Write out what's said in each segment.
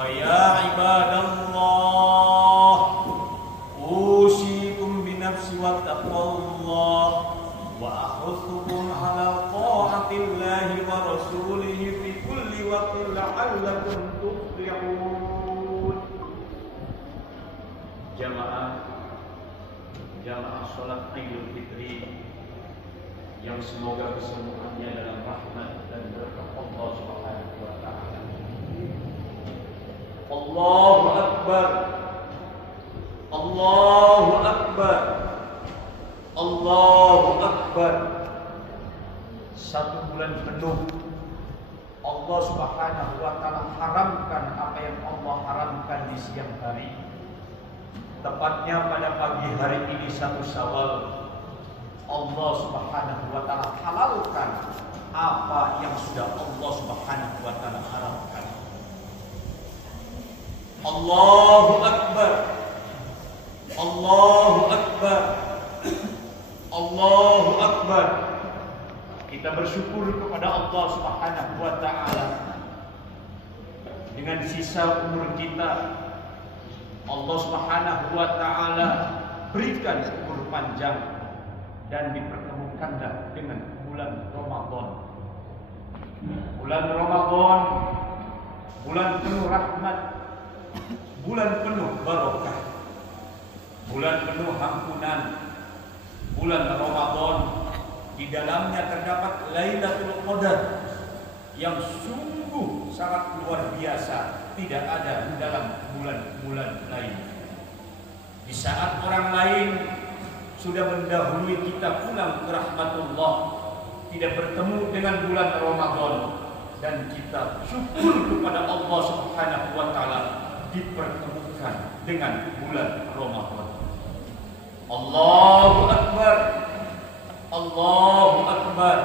فيا عباد الله أوصيكم بنفسي وتقوى الله وأحثكم على طاعة الله ورسوله في كل وقت لعلكم تفلحون. Jamaah sholat Idul Fitri yang semoga kesemuanya dalam rahmat dan berkah Allah Subhanahu wa taala. Allahu Akbar. Allahu Akbar. Allahu Akbar. 1 bulan penuh Allah Subhanahu wa taala haramkan apa yang Allah haramkan di siang hari. Tepatnya pada pagi hari ini 1 Syawal, Allah Subhanahu wa taala halalkan apa yang sudah Allah Subhanahu wa taala haramkan. Allahu Akbar. Allahu Akbar. Allahu Akbar. Kita bersyukur kepada Allah Subhanahu wa taala. Dengan sisa umur kita, Allah Subhanahu wa taala berikan umur panjang dan dipertemukanlah dengan bulan Ramadan. Bulan Ramadan, bulan penuh rahmat, bulan penuh barokah, bulan penuh ampunan. Bulan Ramadan di dalamnya terdapat Lailatul Qadar yang sungguh sangat luar biasa, tidak ada dalam bulan-bulan lain. Di saat orang lain sudah mendahului kita pulang ke rahmatullah, tidak bertemu dengan bulan Ramadan, dan kita syukur kepada Allah Subhanahu wa taala dipertemukan dengan bulan Ramadan. Allahu Akbar. Allahu Akbar.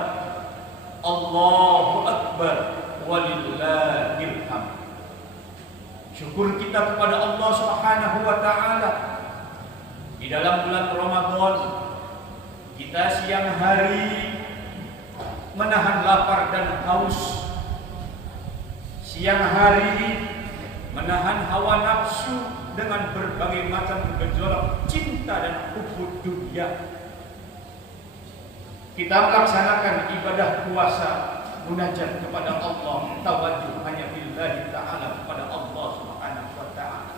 Allahu Akbar. Walillahil hamd. Syukur kita kepada Allah Subhanahu wa taala. Di dalam bulan Ramadan kita siang hari menahan lapar dan haus. Siang hari menahan hawa nafsu dengan berbagai macam gejolak cinta dan hubbu dunia. Kita melaksanakan ibadah puasa, munajat kepada Allah, tawajuh hanya billahi ta'ala kepada Allah Subhanahu wa ta'ala.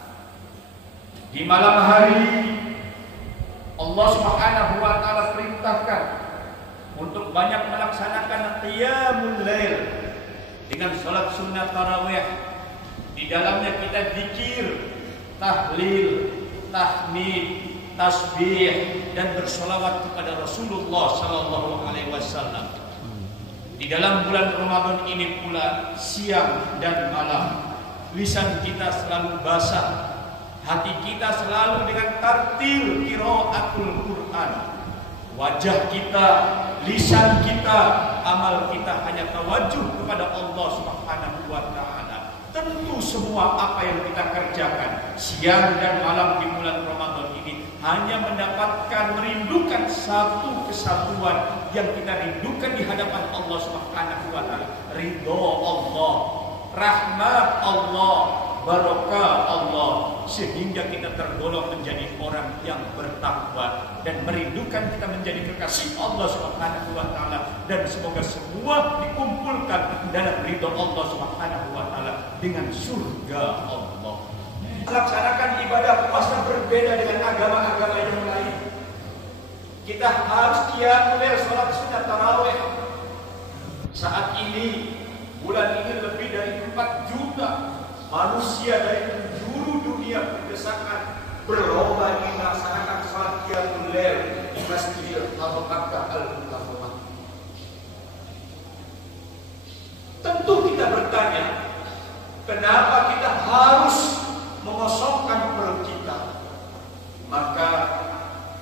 Di malam hari Allah Subhanahu wa ta'ala perintahkan untuk banyak melaksanakan qiyamul lail dengan salat sunnah tarawih. Di dalamnya kita zikir, tahlil, tahmid, tasbih, dan bersolawat kepada Rasulullah sallallahu alaihi wasallam. Di dalam bulan Ramadan ini pula siang dan malam lisan kita selalu basah, hati kita selalu dengan tartil qiraatul Quran. Wajah kita, lisan kita, amal kita hanya tawajuh kepada Allah Subhanahu wa taala. Tentu semua apa yang kita kerjakan siang dan malam di bulan Ramadan ini hanya mendapatkan merindukan satu kesatuan yang kita rindukan di hadapan Allah Subhanahu wa taala, ridho Allah, rahmat Allah, barokah Allah, sehingga kita tergolong menjadi orang yang bertakwa dan merindukan kita menjadi kekasih Allah Subhanahu wa taala, dan semoga semua dikumpulkan dalam ridho Allah Subhanahu wa taala dengan surga Allah. Melaksanakan ibadah puasa berbeda dengan agama-agama yang lain. Kita harus qiyamul lail, salat sunat tarawih. Saat ini, bulan ini lebih dari 4 juta manusia dari penjuru dunia berdesakan berlomba ingin melaksanakan salat qiyamul lail di Masjidil Haram Makkah Al-Mukarramah. Tentu kita bertanya, kenapa kita harus mengosongkan perut kita? Maka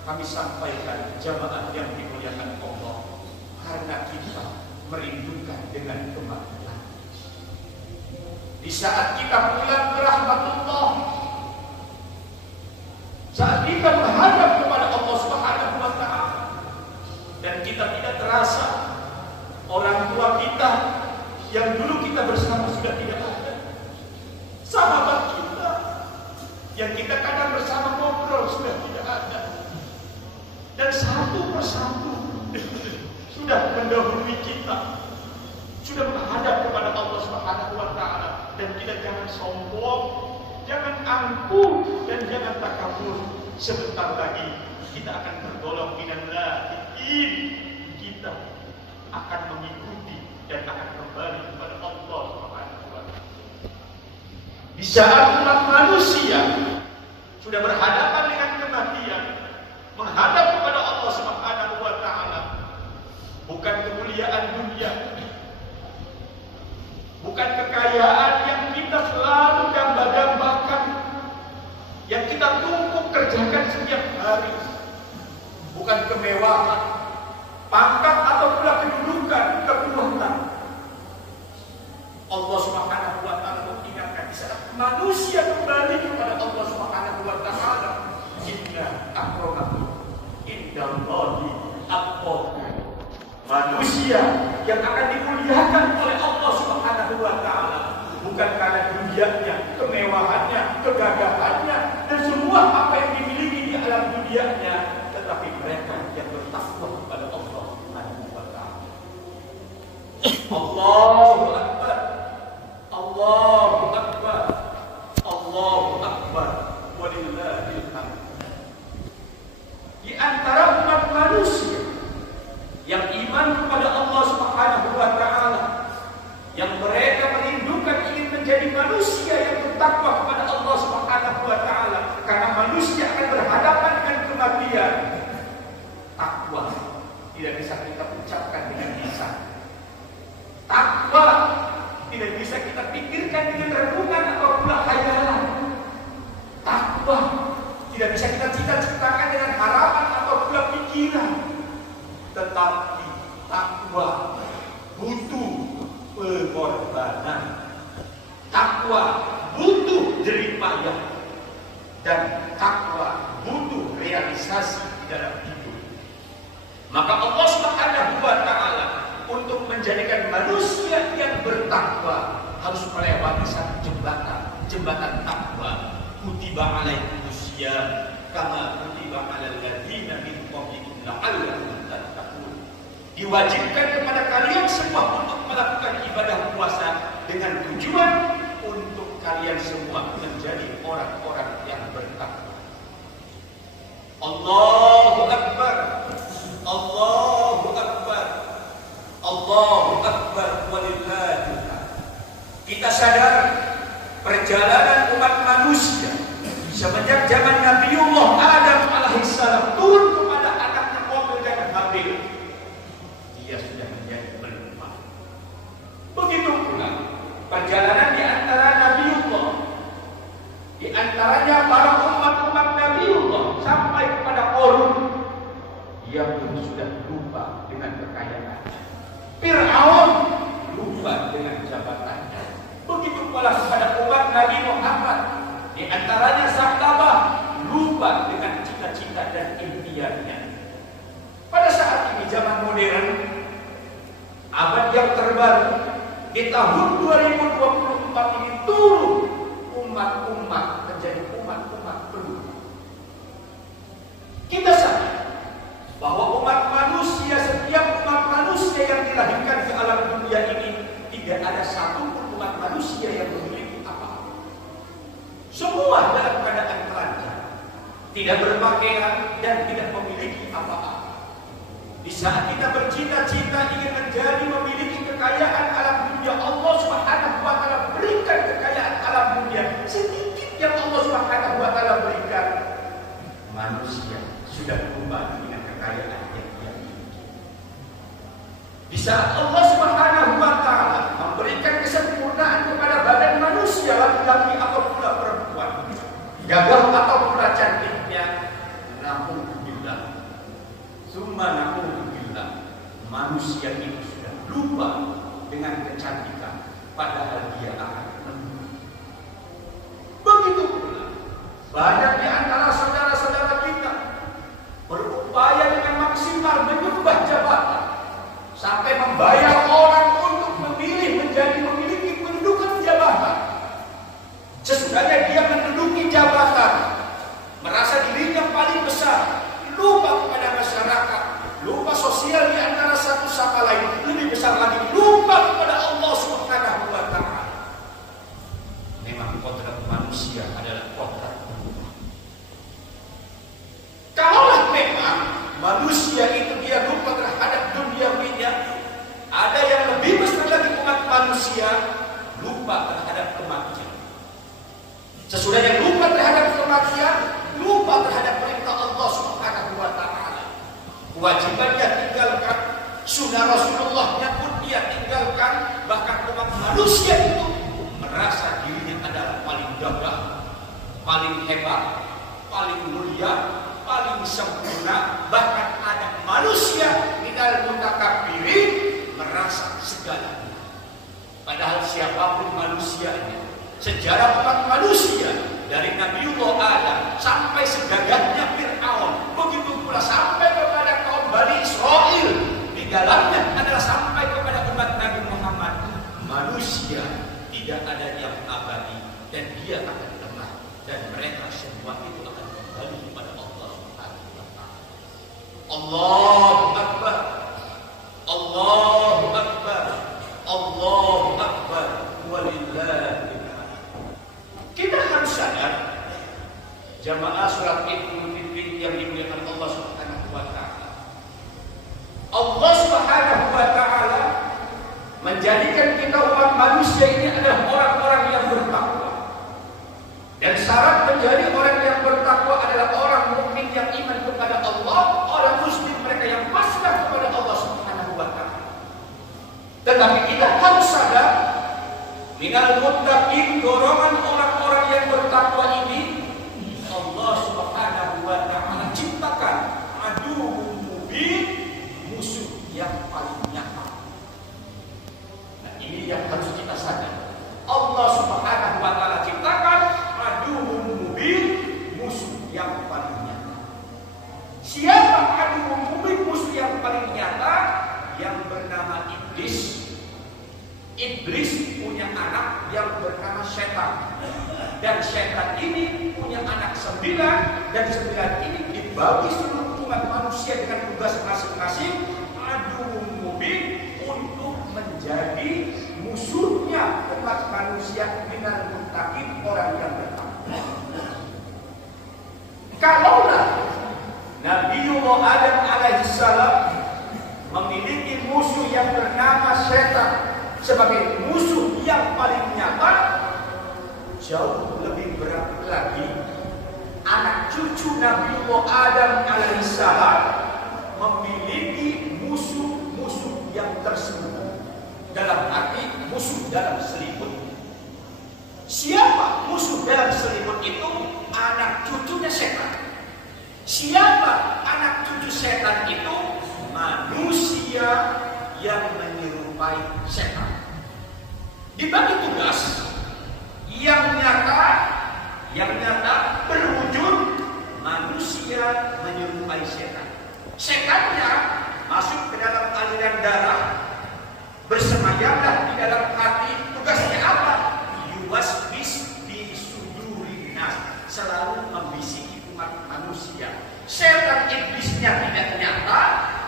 kami sampaikan, jamaah yang dimuliakan Allah, karena kita merindukan dengan kematian. Di saat kita pulang ke rahmatullah, saat kita menghadap kepada Allah Subhanahu wa taala, dan kita tidak terasa orang tua kita yang dulu kita bersama sudah tidak ada, sahabat kita jangan sombong, jangan angkuh, dan jangan takabur. Sebentar lagi kita akan tergolong minallah. Kita akan mengikuti dan akan kembali kepada Allah Subhanahu wa Ta'ala. Di saat umat manusia sudah berhadapan dengan kematian, menghadap kepada Allah Subhanahu wa Ta'ala, bukan kemuliaan dunia, bukan kekayaan yang kita selalu damba-dambakan, yang kita tumpuk kerjakan setiap hari, bukan kemewahan, pangkat atau pula kedudukan, kekuatan. Allah Subhanahu wa Ta'ala mengingatkan di saat manusia kembali kepada Allah Subhanahu wa Ta'ala, inna akramakum indallahi atqakum. Manusia yang akan dimuliakan oleh Allah Subhanahu wa Ta'ala bukan karena dunianya, kemewahannya, kegagahannya, dan semua apa yang dimiliki di alam dunianya, tetapi mereka yang bertakwa kepada Allah Subhanahu wa Ta'ala. Allahu Akbar, Allahu Akbar, Allahu Akbar, walillahil hamd. Di antara umat manusia yang iman kepada Allah Subhanahu wa Ta'ala, yang mereka merindukan ingin menjadi manusia yang bertakwa kepada Allah Subhanahu wa Ta'ala, karena manusia akan berhadapan dengan kematian. Takwa tidak bisa kita ucapkan dengan lisan. Takwa tidak bisa kita pikirkan dengan renungan atau pula khayalan. Takwa tidak bisa kita cita-citakan dengan harapan atau pula pikiran. Tetapi takwa butuh pengorbanan, takwa butuh jerih payah, dan takwa butuh realisasi di dalam hidup. Maka Allah Subhanahu wa Ta'ala untuk menjadikan manusia yang bertakwa harus melewati satu jembatan takwa. Kutiba alaikumusya kama kutiba alal ladzina min qablikum la'allakum tattaqun. Diwajibkan kepada kalian semua untuk melakukan ibadah puasa dengan tujuan untuk kalian semua menjadi orang-orang yang bertakwa. Allahu Akbar, Allahu Akbar, Allahu Akbar, walillahil hamd. Kita sadar perjalanan umat manusia semenjak zaman Nabiullah Adam alaihissalam turun kepada anaknya Qabil dan Habil, dia sudah menjadi pelupa. Begitu pula perjalanan di antara Nabiullah, di antaranya para umat-umat Nabiullah sampai kepada Qarun, dia pun sudah lupa dengan kekayaan. Fir'aun lupa dengan jabatannya. Begitu pula kepada umat Nabi Muhammad, di antaranya Saktabah lupa dengan cita-cita dan impiannya. Pada saat ini zaman modern, abad yang terbaru, di tahun 2024 ini turun umat-umat menjadi umat-umat pelupa. Kita sadar bahwa umat manusia, setiap umat manusia yang dilahirkan di alam dunia ini, tidak ada satupun umat manusia yang memiliki apa-apa. Semua dalam keadaan telanjang, tidak berpakaian dan tidak memiliki apa-apa. Di saat kita bercita-cita ingin menjadi memiliki kekayaan alam dunia, Allah Subhanahu wa Ta'ala berikan kekayaan alam dunia sedikit yang Allah Subhanahu wa Ta'ala berikan. Manusia sudah lupa dengan kekayaan yang dia miliki. Di saat Allah Subhanahu wa Ta'ala memberikan kesempurnaan kepada badan manusia, laki-laki atau pula perempuan, gagah atau pula cantiknya, naudzubillah, summa naudzubillah, manusia ini sudah lupa dengan kecantikan, padahal dia akan menunggu. Begitu pula banyak di antara saudara-saudara kita berupaya dengan maksimal menyembah jabatan, sampai membayar orang untuk memiliki kedudukan jabatan. Sesudahnya dia menduduki jabatan, merasa dirinya paling besar, lupa kepada masyarakat, lupa sosial di antara satu sama lain, kematian. Sesudah yang lupa terhadap kematian, lupa terhadap perintah Allah Subhanahu wa Ta'ala. Kewajiban dia tinggalkan, sunnah Rasulullahnya pun dia tinggalkan. Bahkan umat manusia itu merasa dirinya adalah paling gagah, paling hebat, paling mulia, paling sempurna. Bahkan ada manusia minal mutakabbirin merasa segalanya. Padahal siapapun manusianya, sejarah umat manusia dari Nabiullah Adam sampai segagahnya Fir'aun, begitu pula sampai kepada kaum Bani Israel, di dalamnya adalah sampai kepada umat Nabi Muhammad. Manusia tidak ada yang abadi dan dia akan lemah, dan mereka semua itu akan kembali kepada Allah Subhanahu wa Ta'ala. Allahu Akbar, Allahu Akbar, Allahu Akbar, walillahil hamd. Kita harus sadar, jamaah sholat Idul Fitri yang dimuliakan Allah Subhanahu wa Ta'ala. Allah Subhanahu wa Ta'ala menjadikan kita umat manusia ini adalah orang-orang yang bertakwa. Dan syarat menjadi orang yang bertakwa adalah orang mukmin yang iman kepada Allah, orang muslim mereka yang pasrah kepada Allah Subhanahu wa Ta'ala. Tetapi kita harus sadar, minal muttaqin, golongan orang-orang yang bertakwa ini Allah Subhanahu wa Ta'ala ciptakan aduh mubin, musuh yang paling nyata. Nah, ini yang harus kita sadar. Allah Subhanahu wa Ta'ala ciptakan aduh mubin, musuh yang paling nyata. Siapa aduh mubin, musuh yang paling nyata? Yang bernama Iblis. Iblis punya anak yang bernama Setan, dan Setan ini punya anak 9, dan 9 ini dibagi seluruh umat manusia dengan tugas masing-masing aduh mubin untuk menjadi musuhnya umat manusia minal muttaqin, orang yang bertakwa. Kalaulah Nabiullah Adam alaihissalam memiliki musuh yang bernama Setan sebagai musuh yang paling nyata, jauh lebih berat lagi anak cucu Nabiullah Adam alaihissalam memiliki musuh-musuh yang tersembunyi, dalam arti musuh dalam selimut. Siapa musuh dalam selimut itu? Anak cucunya Setan. Siapa anak cucu Setan itu? Manusia yang menyerupai Setan. Dibagi tugas yang nyata berwujud manusia menyerupai Setan. Setannya masuk ke dalam aliran darah, bersemayamlah di dalam hati. Tugasnya apa? Yuwaswis bi sudurin nas, selalu membisiki umat manusia. Setan iblisnya tidak nyata,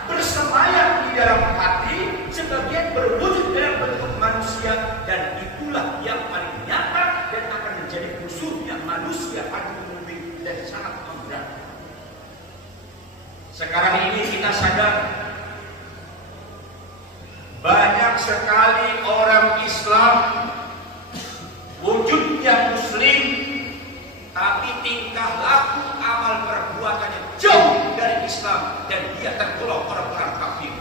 bersemayam di dalam hati, sebagian berwujud dalam bentuk manusia, dan itulah yang paling nyata dan akan menjadi musuhnya manusia aduh mubin dan sangat memberatkan. Sekarang ini kita sadar banyak sekali orang Islam wujudnya muslim, tapi tingkah laku amal perbuatannya jauh dari Islam, dan dia tergolong orang-orang kafir.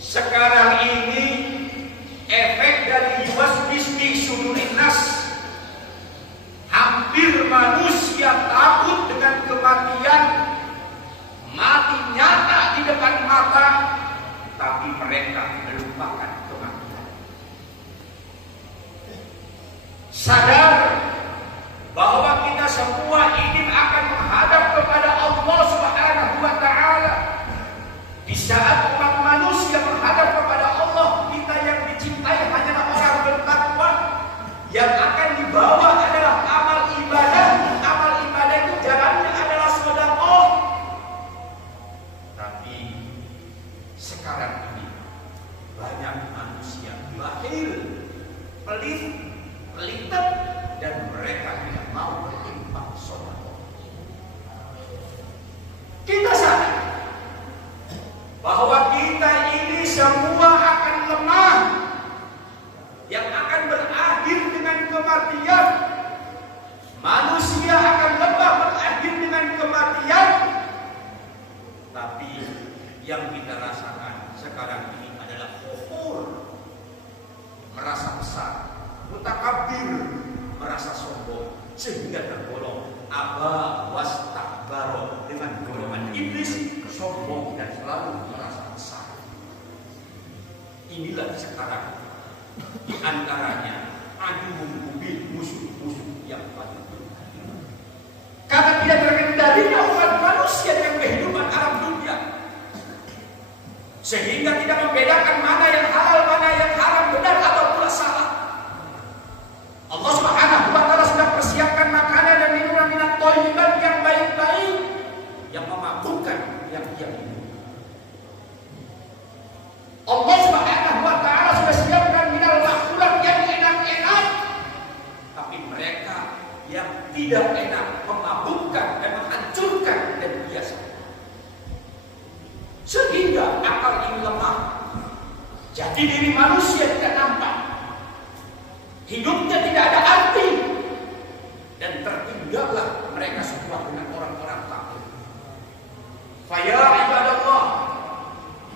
Sekarang ini efek dari yuwaswis fi sudurin nas, hampir manusia takut dengan kematian, mati nyata di depan mata, tapi mereka melupakan kematian. Sadar bahwa kita semua ini akan menghadap kepada Allah Subhanahu wa Ta'ala. Di saat umat manusia menghadap kepada Allah, kita yang dicintai hanyalah orang bertakwa. Yang akan dibawa adalah amal ibadah. Amal ibadah itu jalannya adalah sedekah. Tapi sekarang ini banyak manusia bakhil, pelit, pelitet, dan mereka tidak mau berinfak sedekah. Kita sadar bahwa kita ini semua akan lemah besar, mutakabbir, merasa sombong, sehingga tergolong aba wastakbaro, dengan golongan iblis, sombong dan selalu merasa besar. Inilah sekarang di antaranya aduun mubin, musuh-musuh yang paling berat. Karena tidak terkendalinya umat manusia dengan kehidupan alam dunia, sehingga tidak membedakan mana yang halal, mana yang haram, benar atau pula salah. Allah Subhanahu wa Ta'ala sudah persiapkan makanan dan minuman minat thayyibat yang baik-baik, yang memabukkan yang dia minum. Allah Subhanahu wa Ta'ala sudah siapkan minal makhulat yang enak-enak, tapi mereka yang tidak enak memabukkan dan menghancurkan dan biasa, sehingga akal ini lemah. Jadi diri manusia tidak nampak, hidupnya tidak ada arti, dan tertinggallah mereka semua dengan orang-orang kafir. Faya ibadallah,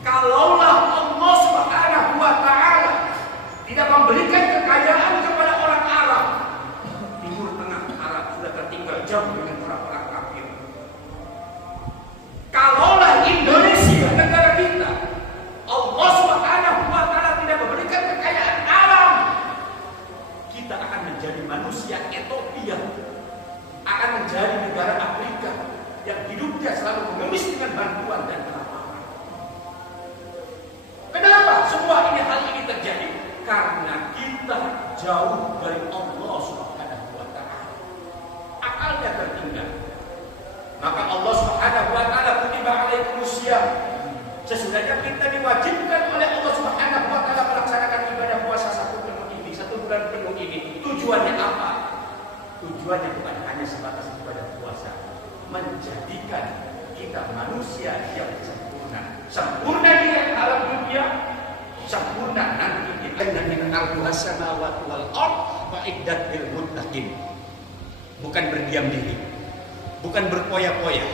kalaulah Allah Subhanahu wa Ta'ala tidak memberikan kekayaan kepada orang Arab, Timur Tengah Arab sudah tertinggal jauh dengan orang-orang kafir. Kalaulah Indonesia, negara kita, Allah Subhanahu wa Ta'ala tidak memberikan kekayaan alam, kita akan menjadi manusia Ethiopia, akan menjadi negara Afrika yang hidupnya selalu mengemis dengan bantuan dan kelaparan. Kenapa semua hal ini terjadi? Karena kita jauh dari Allah Subhanahu wa Ta'ala, akalnya tertinggal. Maka Allah Subhanahu wa Ta'ala kutiba alaikumusiyam, sesudahnya kita diwajibkan oleh Allah Subhanahu wa Ta'ala melaksanakan ibadah puasa 1 bulan penuh ini. Tujuannya apa? Tujuannya bukan hanya sebatas ibadah puasa, menjadikan kita manusia yang sempurna. Sempurna di alam dunia, sempurna nanti di dengan al-Quran samawati wal ard wa iddat lil muttaqin. Bukan berdiam diri, bukan berpoya-poya.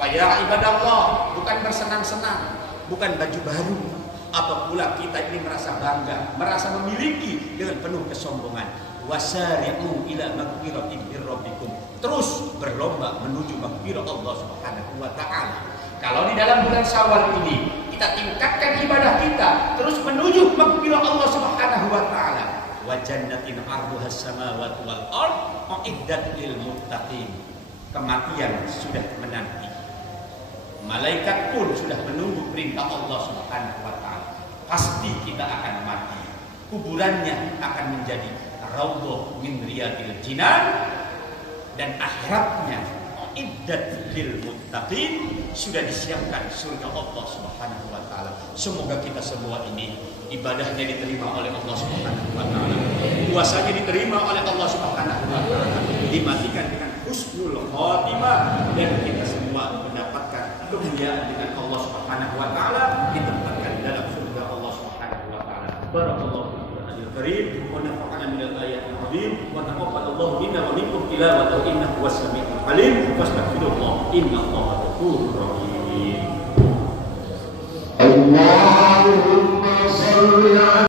Faya ibadallah, bukan bersenang-senang, bukan baju baru. Apa pula kita ini merasa bangga, merasa memiliki dengan penuh kesombongan. Wasari'u ila maghfiratin min rabbikum. Terus berlomba menuju maghfirah Allah Subhanahu wa Ta'ala. Kalau di dalam bulan Syawal ini kita tingkatkan ibadah kita terus menuju maghfirah Allah Subhanahu wa Ta'ala. Wa jannatin 'arduhas samawati wal ard uiddat lil muttaqin. Kematian sudah menanti. Malaikat pun sudah menunggu perintah Allah Subhanahu wa Ta'ala. Pasti kita akan mati. Kuburannya akan menjadi raudhah min riyadil jinan, dan akhiratnya iddat lil muttaqin, sudah disiapkan surga Allah Subhanahu wa Ta'ala. Semoga kita semua ini ibadahnya diterima oleh Allah Subhanahu wa Ta'ala, puasanya diterima oleh Allah Subhanahu wa Ta'ala, dimatikan dengan husnul khatimah, dan kita semua mendapatkan kemuliaan dengan Allah Subhanahu wa Ta'ala, ditempatkan dalam surga Allah Subhanahu wa Ta'ala. Barakallahu fiikum karim wa nafa'ana minal ayatil azim wa taqabbalallahu minna wa minkum tilawatahu innahu huwas samiul alim wastaghfirullah innallaha ghafurur rahim. Allah